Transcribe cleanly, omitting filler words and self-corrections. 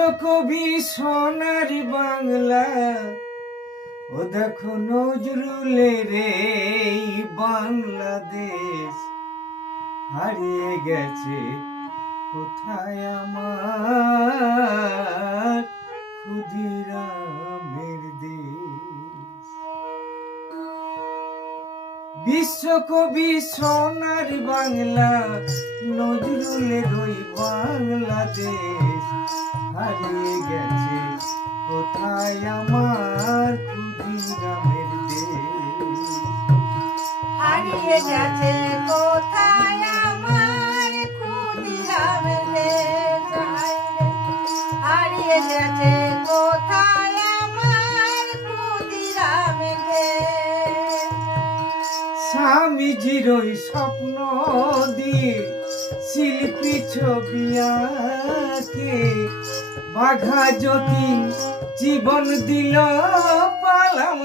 বিশ্বকবি সোনার বাংলা, ও দেখো নজরুলের এই বাংলাদেশ হারিয়ে গেছে কোথায় আমার ক্ষুদিরামের দেশ। বিশ্বকবি সোনার বাংলা, নজরুলের ওই বাংলাদেশ হারিয়ে গেছে কোথায় আমার ক্ষুদিরামের দেশ। হারিয়ে গেছে কোথায় আমার ক্ষুদিরামের দেশ। হারিয়ে গেছে কোথায় আমার ক্ষুদিরামের দেশ। স্বামীজির ওই স্বপ্ন দিয়ে শিল্পী ছবি আঁকে বাঘা যতীন জীবন দিল পালাম